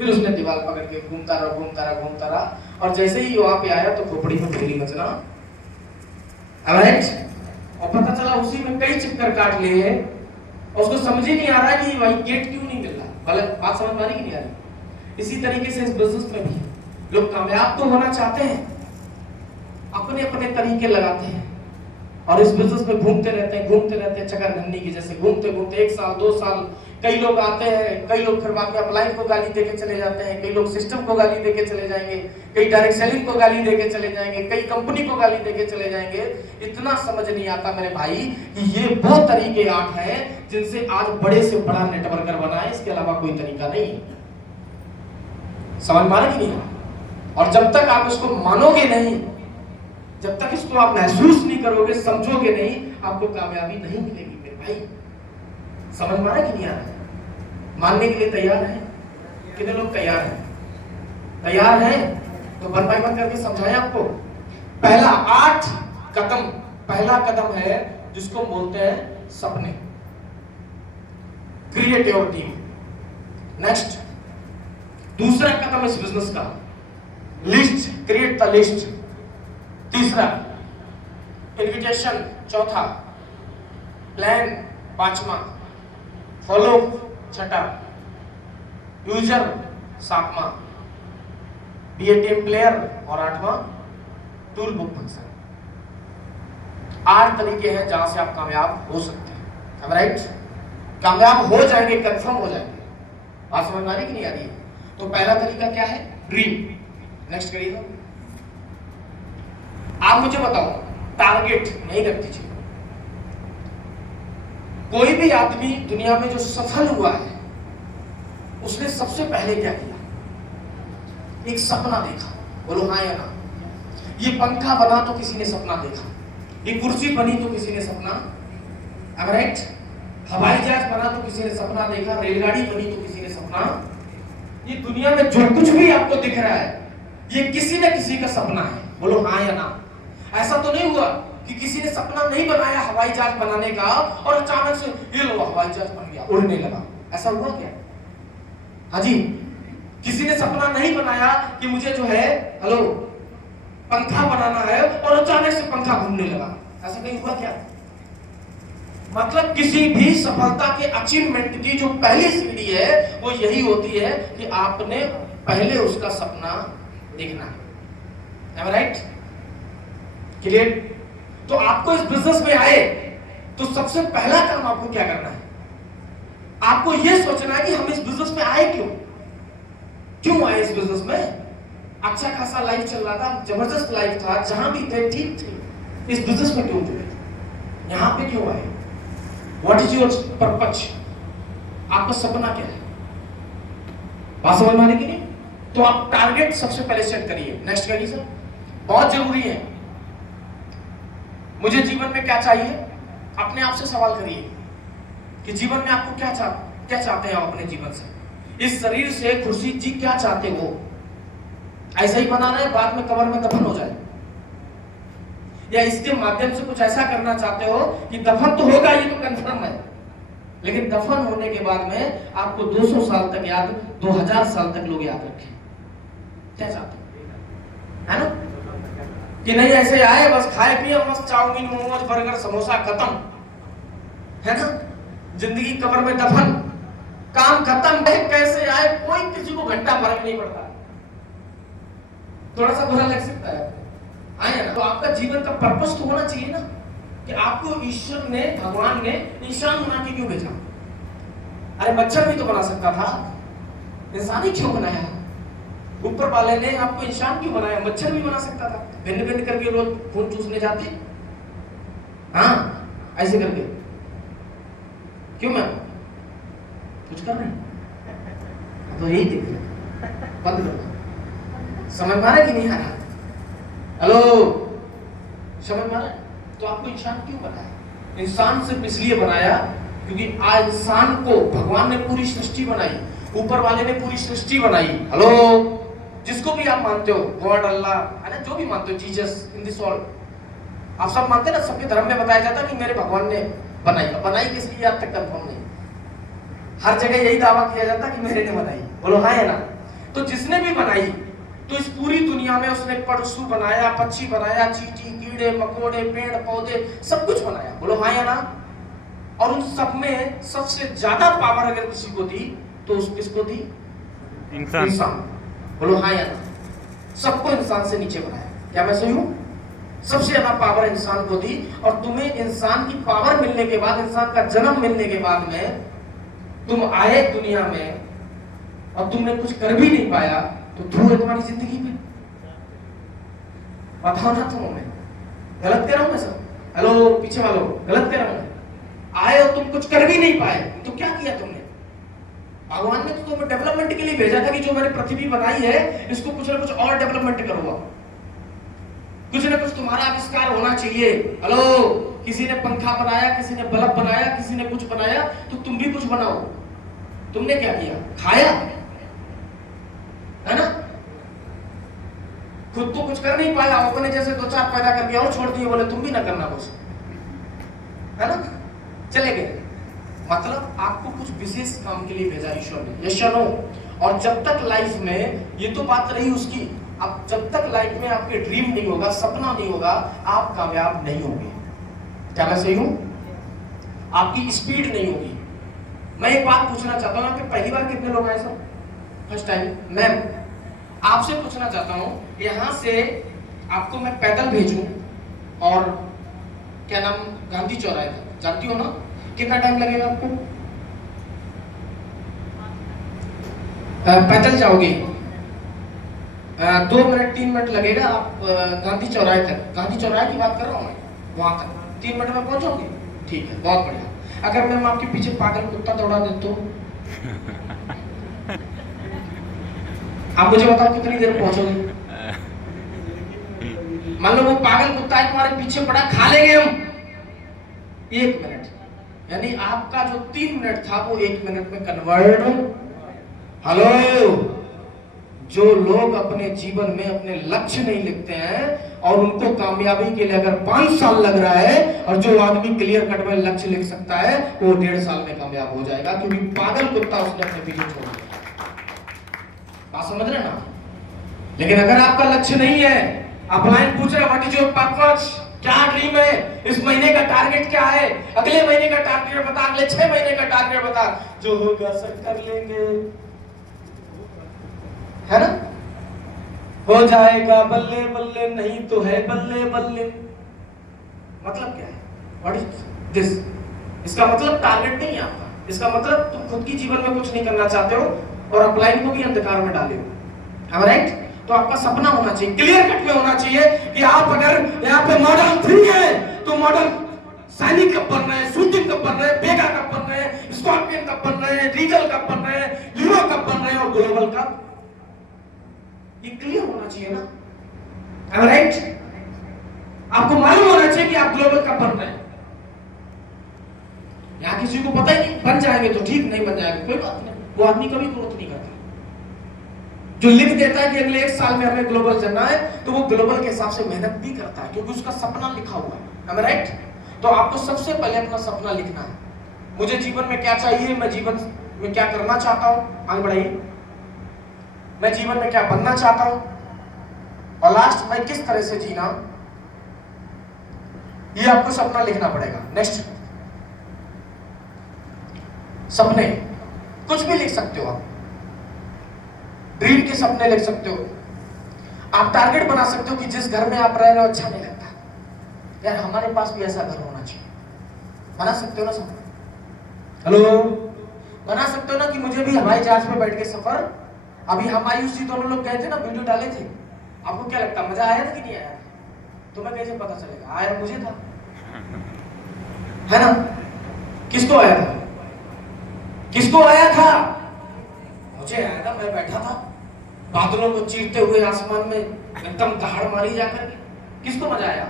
फिर उसने दीवार पकड़ के घूमता रहा और जैसे ही वहां पे आया तो खोपड़ी में गोली बजना, राइट। और पता चला उसी में कई चक्कर काट लिए हैं और उसको समझ ही नहीं आ रहा कि भाई गेट क्यों नहीं मिल रहा। गलत बात समझ में आ रही कि नहीं आ रही। इसी तरीके से इस बिजनेस में भी लोग कामयाब तो होना चाहते हैं, अपने अपने तरीके लगाते हैं और इस बिजनेस में घूमते रहते हैं चक्कर नन्नी की जैसे घूमते 1 साल 2 साल। कई लोग आते हैं, कई लोग फिर बाद में अपलाइन को गाली देके चले जाते हैं, कई लोग सिस्टम को गाली देके चले जाएंगे, कई डायरेक्ट सेलिंग को गाली देके चले जाएंगे, कई कंपनी को गाली देके चले जाएंगे। इतना समझ नहीं आता मेरे भाई कि ये वो तरीके 8 हैं जिनसे आज बड़े से बड़ा नेटवर्कर बना है, इसके अलावा कोई तरीका नहीं है। समझ में आ रहा कि नहीं? और जब तक आप इसको मानोगे नहीं, जब तक इसको आप महसूस नहीं करोगे, समझोगे नहीं, आपको कामयाबी नहीं मिलेगी मेरे भाई। समझ में आ रहा है कि नहीं आ रहा है? मानने के लिए तैयार है? कितने लोग तैयार हैं? तैयार हैं तो 1 बाय 1 करके समझाएं आपको। पहला 8 कदम, पहला कदम है जिसको बोलते हैं सपने, क्रिएट योर टीम। नेक्स्ट, दूसरा कदम इस बिजनेस का लिस्ट, क्रिएट द लिस्ट। तीसरा इन्विटेशन, चौथा प्लान, पांचवा फॉलो, छठा यूजर, सातवां बी ए टीम प्लेयर और आठवां टूल बुक फंक्शन। 8 तरीके हैं जहां से आप कामयाब हो सकते हैं, राइट? कामयाब हो जाएंगे, कंफर्म हो जाएंगे। बात समझ में आ रही कि नहीं आ रही? तो पहला तरीका क्या है? ड्रीम। नेक्स्ट करिए। आप मुझे बताओ, टारगेट नहीं रख दीजिए। कोई भी आदमी दुनिया में जो सफल हुआ है उसने सबसे पहले क्या किया? एक सपना देखा। बोलो हाँ या ना? ये पंखा बना तो किसी ने सपना देखा, ये कुर्सी बनी तो किसी ने सपना, राइट? हवाई जहाज बना तो किसी ने सपना देखा, रेलगाड़ी बनी तो किसी ने सपना। ये दुनिया में जो कुछ भी आपको दिख रहा है ये किसी न किसी का सपना है। बोलो हाँ या ना? ऐसा तो नहीं हुआ कि किसी ने सपना नहीं बनाया हवाई जहाज बनाने का और अचानक से ये लो हवाई जहाज बन गया, उड़ने लगा। ऐसा हुआ क्या? हाँ जी, किसी ने सपना नहीं बनाया कि मुझे जो है हेलो पंखा बनाना है और अचानक से पंखा घूमने लगा। ऐसा नहीं हुआ क्या? मतलब किसी भी सफलता के अचीवमेंट की जो पहली सीढ़ी है वो यही होती है कि आपने पहले उसका सपना देखना है, राइट? क्लियर? तो आपको इस बिजनेस में आए तो सबसे पहला काम आपको क्या करना है? आपको यह सोचना है कि हम इस बिजनेस में आए क्यों आए इस बिजनेस में? अच्छा खासा लाइफ चल रहा था, जबरदस्त लाइफ था, जहां भी थे ठीक थे। इस बिजनेस में क्यों जुड़े? यहां पे क्यों आए? What is your purpose? आपका सपना क्या है? बात समझ में आने की नहीं? तो आप टारगेट सबसे पहले सेट करिए। नेक्स्ट करिए सर, बहुत जरूरी है। मुझे जीवन में क्या चाहिए? अपने आप से सवाल करिए कि जीवन में आपको क्या चाहते हैं आप अपने जीवन से? इस शरीर से खुर्शीद जी क्या चाहते हो? ऐसा ही बना रहे बाद में कब्र में दफन हो जाए, या इसके माध्यम से कुछ ऐसा करना चाहते हो कि दफन तो होगा, ये तो कंफर्म है, लेकिन दफन होने के बाद में आपको 200 साल तक याद, 2000 साल तक लोग याद रखें? क्या चाहते हो? है ना? कि नहीं ऐसे आए बस खाए पिए मस्त चाउमीन मोमोज बर्गर समोसा खत्म, है ना? जिंदगी कब्र में दफन, काम खत्म। कैसे आए कोई किसी को घंटा फर्क नहीं पड़ता। थोड़ा सा बुरा लग सकता है, आए ना? तो आपका जीवन का पर्पस तो होना चाहिए ना कि आपको ईश्वर ने, भगवान ने इंसान बना के क्यों भेजा? अरे मच्छर भी तो बना सकता था, इंसान ही क्यों बनाया? ऊपर वाले ने आपको इंसान क्यों बनाया? मच्छर भी बना सकता था, भिन्न भिन्न करके रोज खून चूसने जाते, हाँ ऐसे करके। क्यों मैम कुछ कर रहे हैं? तो यही देख रहे, बंद करो। समझ में आ रहा है कि नहीं आ रहा? हेलो, समझ में आ रहा है? तो आपको इंसान क्यों बनाया? इंसान सिर्फ इसलिए बनाया क्योंकि आज इंसान को भगवान ने पूरी सृष्टि बनाई, ऊपर वाले ने पूरी सृष्टि बनाई। हेलो, जिसको भी आप मानते हो, गॉड, अल्लाह, है ना, जो भी मानते हो, जीसस, इन दिस ऑल, आप सब मानते हैं ना? सबके धर्म में बताया जाता है कि मेरे भगवान ने बनाई। बनाई किस लिए आज तक कंफर्म नहीं। हर जगह यही दावा किया जाता है कि मेरे ने बनाई। बोलो हाँ या ना? तो जिसने भी बनाई तो इस पूरी दुनिया में उसने पशु बनाया, पक्षी बनाया, चींटी, कीड़े मकोड़े, पेड़ पौधे, सब कुछ बनाया। बोलो हाँ या ना? और उन सब में सबसे ज्यादा पावर अगर किसी को दी तो उस किसको दी? इंसान। बोलो हाँ या ना? सबको इंसान से नीचे बनाया। क्या मैं सही हूं? सबसे ज्यादा पावर इंसान को दी। और तुम्हें इंसान की पावर मिलने के बाद, इंसान का जन्म मिलने के बाद में तुम आए दुनिया में और तुमने कुछ कर भी नहीं पाया, तो धू है तुम्हारी जिंदगी में। बताओ ना तुम्हें गलत कह रहा हूं मैं सब? हेलो पीछे वालों, गलत कह रहा हूं? आए और तुम कुछ कर भी नहीं पाए, तो क्या किया तुमने? भगवान ने तो तुम्हें डेवलपमेंट के लिए भेजा था कि जो मैंने पृथ्वी बनाई है इसको कुछ ना कुछ और डेवलपमेंट करूंगा, कुछ ना कुछ तुम्हारा आविष्कार होना चाहिए। हेलो, किसी ने पंखा बनाया, किसी ने बल्ब बनाया, किसी ने कुछ बनाया, तो तुम भी कुछ बनाओ। तुमने क्या किया? खाया, है ना? खुद तो कुछ कर नहीं पाया, अपने जैसे दो चार पैदा करके और छोड़ दिए, बोले तुम भी ना करना कुछ, है ना? चले गए। मतलब आपको कुछ विशेष काम के लिए भेजा ईश्वर ने, यस या नो? और जब तक लाइफ में, ये तो बात रही उसकी, अब जब तक लाइफ में आपके ड्रीम नहीं होगा, सपना नहीं होगा, आप कामयाब नहीं होंगे। क्या मैं सही हूं? आपकी स्पीड नहीं होगी। मैं एक बात पूछना चाहता हूं, आपके पहली बार कितने लोग आए सर? First time. मैम आपसे पूछना चाहता हूं, यहां से आपको मैं पैदल भेजूं और क्या नाम, गांधी चौराहे तक, जानती हो ना? कितना टाइम लगेगा आपको? पैदल जाओगे 2 मिनट 3 मिनट लगेगा। आप गांधी चौराहे तक, गांधी चौराहे की बात कर रहा हूं मैं, वहां तक 3 मिनट में पहुंचोगे? ठीक है, बहुत बढ़िया। अगर मैं आपके पीछे पागल कुत्ता दौड़ा दे तो आप मुझे बताओ कितनी देर पहुंचोगे? मान लो वो पागल कुत्ता है तुम्हारे पीछे पड़ा, खा लेंगे हम 1 मिनट, यानी आपका जो 3 मिनट था वो 1 मिनट में कन्वर्ट। हेलो, जो लोग अपने जीवन में अपने लक्ष्य नहीं लिखते हैं और उनको कामयाबी के लिए अगर 5 साल लग रहा है, और जो आदमी क्लियर कट में लक्ष्य लिख सकता है वो 1.5 साल में कामयाब हो जाएगा, क्योंकि पागल कुत्ता उसने अपने पीछे छोड़ दिया। बात समझ रहे ना? लेकिन अगर आपका लक्ष्य नहीं है, आप लाइन पूछ रहे व्हाट इज योर पर्पस, क्या ड्रीम है, इस महीने का टारगेट क्या है, अगले महीने का टारगेट बता, अगले 6 महीने का टारगेट बता, जो होगा सब कर लेंगे, है ना? हो जाएगा बल्ले बल्ले, नहीं तो है बल्ले बल्ले। मतलब क्या है? What is this? इसका मतलब टारगेट नहीं है आपका, इसका मतलब तुम खुद की जीवन में कुछ नहीं करना चाहते हो और अपलाइन को भी अंधकार में डाले हो, राइट? तो आपका सपना होना चाहिए, क्लियर कट में होना चाहिए कि आप अगर यहाँ पे मॉडल 3 है तो मॉडल सैनिक कब बन रहे हैं, शूटिंग कब बन रहे हैं, बेगा कब बन रहे हैं, स्कॉर्पियन कब बन रहे हैं, रीगल कब बन रहे हैं, हीरो कब बन रहे हैं और ग्लोबल कब, ये क्लियर होना चाहिए ना, राइट? आपको मालूम होना चाहिए कि आप ग्लोबल कब बन रहे हैं। यहाँ किसी को पता ही नहीं, बन जाएंगे तो ठीक, नहीं बन जाएंगे कोई बात नहीं, वो आदमी कभी ग्रोथ नहीं करता। जो लिख देता है कि अगले 1 साल में हमें ग्लोबल जाना है, तो वो ग्लोबल के हिसाब से मेहनत भी करता है, क्योंकि उसका सपना लिखा हुआ है, राइट? तो आपको सबसे पहले अपना सपना लिखना है। मुझे जीवन में क्या चाहिए, मैं जीवन में क्या करना चाहता हूं, आगे बढ़ाइए। मैं जीवन में क्या बनना चाहता हूं, और लास्ट मैं किस तरह से जीना, ये आपको सपना लिखना पड़ेगा। नेक्स्ट, सपने कुछ भी लिख सकते हो आप, ड्रीम के सपने लिख सकते हो। आप टारगेट बना सकते हो कि जिस घर में आप रह रहे हो अच्छा नहीं लगता, यार हमारे पास भी ऐसा घर होना चाहिए, बना सकते हो ना सपना? हेलो, बना सकते हो ना कि मुझे भी हवाई जहाज में बैठ के सफर, अभी हम आयुष जी दोनों लोग गए थे ना, वीडियो डाले थे, आपको क्या लगता मजा आया था कि नहीं आया? तुम्हें कैसे पता चलेगा? आया मुझे था, है ना? किसको आया था? किसको आया था? मुझे आया था, मैं बैठा था बादलों को चीरते हुए आसमान में, एकदम दहाड़ मारी जाकर के। किसको मजा आया?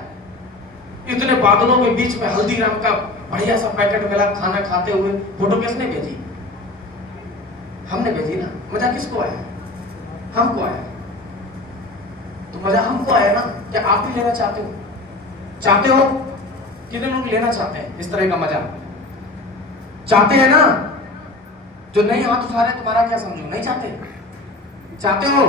इतने बादलों के बीच में हल्दीराम का बढ़िया सा पैकेट मिला, खाना खाते हुए, फोटो किसने भेजी? हमने भेजी ना। मजा किसको आया? हमको आया। तो मजा हमको आया ना। क्या आप भी लेना चाहते हो? चाहते हो? कितने लोग लेना चाहते हैं इस तरह का मजा? चाहते हैं ना? जो नहीं हाथ उठा रहे तुम्हारा क्या समझो, नहीं चाहते? चाहते हो?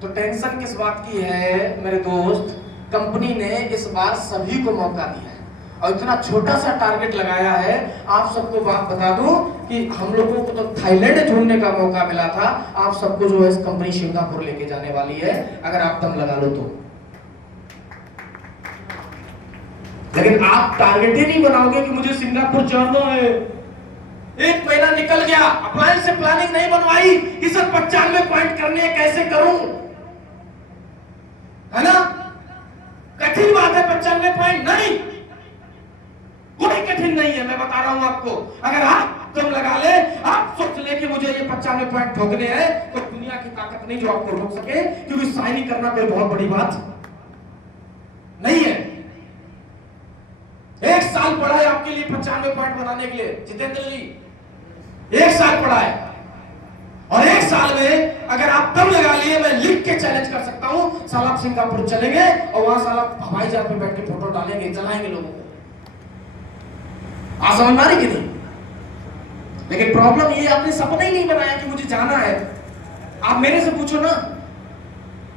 तो टेंशन किस बात की है मेरे दोस्त, कंपनी ने इस बार सभी को मौका दिया है और इतना छोटा सा टारगेट लगाया है। आप सबको बात बता दूं कि हम लोगों को तो थाईलैंड ढूंढने का मौका मिला था, आप सबको जो है कंपनी सिंगापुर लेके जाने वाली है, अगर आप दम लगा लो तो। लेकिन आप टारगेट ही नहीं बनाओगे कि मुझे सिंगापुर जाना है। एक महीना निकल गया, अप्लायंस से प्लानिंग नहीं बनवाई कि सर 95 पॉइंट करने कैसे करूं, है ना? कठिन बात है 95 पॉइंट, नहीं, कोई कठिन नहीं है। मैं बता रहा हूं आपको, अगर आप दम लगा ले, आप सोच ले कि मुझे ये 95 पॉइंट ठोकने हैं, तो दुनिया की ताकत नहीं जो आपको रोक सके, क्योंकि साइनिंग करना कोई बहुत बड़ी बात नहीं है। 1 साल पढ़ा है आपके लिए 95 पॉइंट बनाने के लिए, जितेंद्र जी 1 साल पढ़ा है, और 1 साल में अगर आप दम लगा लिए, मैं लिख के चैलेंज कर सकता हूं, साल आप सिंगापुर चलेंगे और वहां साल आप हवाई जहाज पे बैठ के फोटो डालेंगे, जलाएंगे लोगों को। आप समझ रही कि नहीं? लेकिन प्रॉब्लम ये, आपने सपना ही नहीं बनाया कि मुझे जाना है। आप मेरे से पूछो ना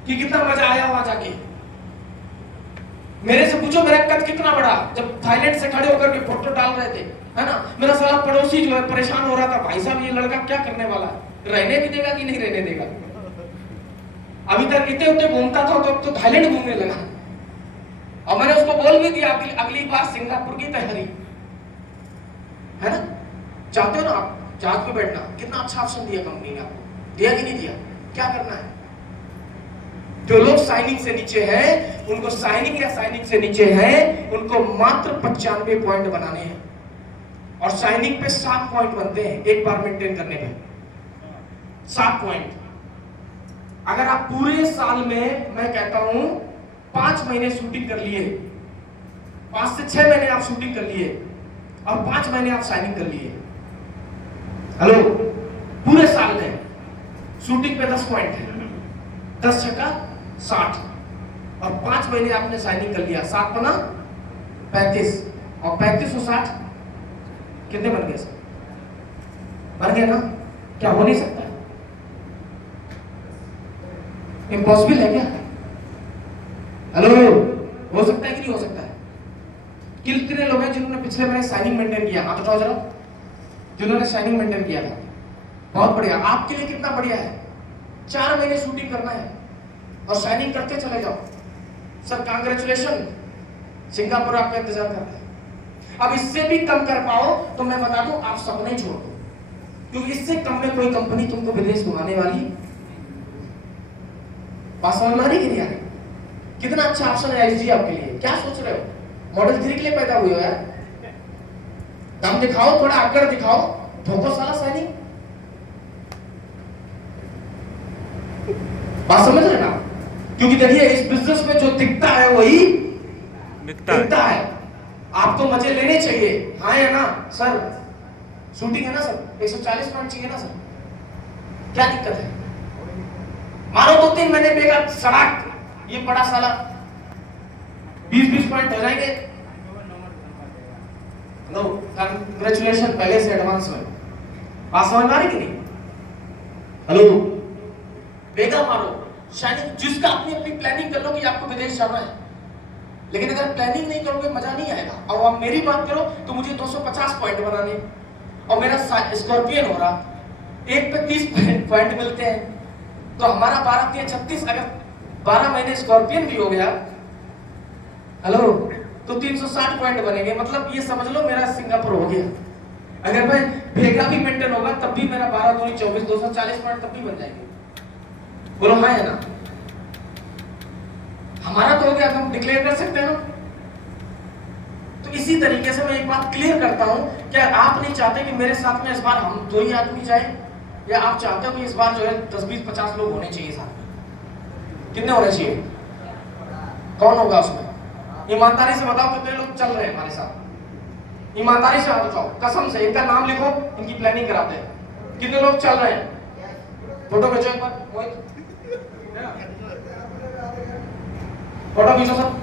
कि कितना मजा आया वहां जाके, मेरे से पूछो मेरा कद कितना बड़ा, जब थाईलैंड से खड़े होकर के फोटो डाल रहे थे, है ना? मेरा साला पड़ोसी जो है परेशान हो रहा था, भाई साहब ये लड़का क्या करने वाला है, रहने भी देगा कि नहीं रहने देगा। अभी तक इतने उतने घूमता था, तो थाईलैंड घूमने लगा। और मैंने उसको बोल भी दिया अगली बार सिंगापुर की तैयारी, है ना? चाहते हो ना आप जहाज पे बैठना, कितना अच्छा ऑप्शन दिया कंपनी ने आपको, दिया कि नहीं दिया? क्या करना है? जो लोग साइनिंग से नीचे हैं, उनको साइनिंग या साइनिंग से नीचे हैं, उनको मात्र 95 पॉइंट बनाने हैं, और साइनिंग पे 7 पॉइंट बनते हैं एक बार मेंटेन करने पे, 7 पॉइंट। अगर आप पूरे साल में, मैं कहता हूं 5 महीने शूटिंग कर लिए, 5 से 6 महीने आप शूटिंग कर लिए और 5 महीने आप साइनिंग कर लिए, हेलो, पूरे साल में शूटिंग पे 10 पॉइंट है, 10 छक्का 60, और 5 महीने आपने साइनिंग कर लिया, 7 बना 35, और 35 और 60 कितने बन गए सर? बन गया ना? क्या हो नहीं सकता? इम्पॉसिबल है क्या? हेलो, हो सकता है कि नहीं हो सकता है? कितने लोग हैं जिन्होंने पिछले महीने साइनिंग मेंटेन किया? हाथ उठाओ जरा, जिन्होंने साइनिंग मेंटेन किया था। बहुत बढ़िया। आपके लिए कितना बढ़िया है, 4 महीने शूटिंग करना है और साइनिंग करते चले जाओ। सर कांग्रेचुलेशन, सिंगापुर आपका इंतजार कर रहा है। अब इससे भी कम कर पाओ तो मैं बता दूं, आप सपने छोड़ दो, क्योंकि इससे कम में कोई कंपनी तुमको विदेश घुमाने वाली। बात समझ में आ रही कि नहीं आ रही? कितना अच्छा ऑप्शन है एलजी आपके लिए। क्या सोच रहे हो, मॉडल 3 के लिए पैदा हुए हो यार? दम दिखाओ, थोड़ा आकर दिखाओ, ठोको साला साइनिंग। बात समझ रहे ना? क्योंकि देखिए इस बिजनेस में जो दिखता है वही बिकता है। आपको मजे लेने चाहिए, हाँ या ना सर? शूटिंग है ना सर, 140 पॉइंट चाहिए ना सर? क्या दिक्कत है? मारो 2-3 महीने बेकार सड़क, ये बड़ा साला 20-20 पॉइंट हो जाएंगे। नो, कंग्रेचुलेशन पहले से एडवांस में। बात समझ में आ रही कि नहीं? हेलो, बेगा मारो, शायद जिसका अपनी अपनी प्लानिंग कर लो कि आपको विदेश जाना है, लेकिन अगर प्लानिंग नहीं करोगे मजा नहीं आएगा। और आप मेरी बात करो तो मुझे 250 पॉइंट बनाने, और मेरा स्कॉर्पियन हो रहा, एक पे 30 पॉइंट मिलते हैं, तो हमारा 12-36, अगर 12 महीने स्कॉर्पियन भी हो गया, हेलो, तो 360 पॉइंट बनेंगे। मतलब ये समझ लो मेरा सिंगापुर हो गया। अगर मैं भेगा भी मेंटेन होगा तब भी मेरा 12-24, 240 पॉइंट तब भी बन जाएंगे। बोलो हाँ या ना? हमारा तो हो गया, हम डिक्लेयर कर सकते हैं ना? तो इसी तरीके से मैं एक बात क्लियर करता हूं, क्या आप नहीं चाहते कि मेरे साथ में इस बार हम 2 ही आदमी जाए, या आप चाहते हो कि इस बार जो है 10-20-50 लोग होने चाहिए साथ में? कितने होने चाहिए? कौन होगा उसमें? ईमानदारी से बताओ कितने लोग चल रहे हैं हमारे साथ? ईमानदारी से हाथ उठाओ, कसम से, इनका नाम लिखो, इनकी प्लानिंग कराते हैं। कितने लोग चल रहे हैं? फोटो खींचो एक बार, फोटो खींचो सब।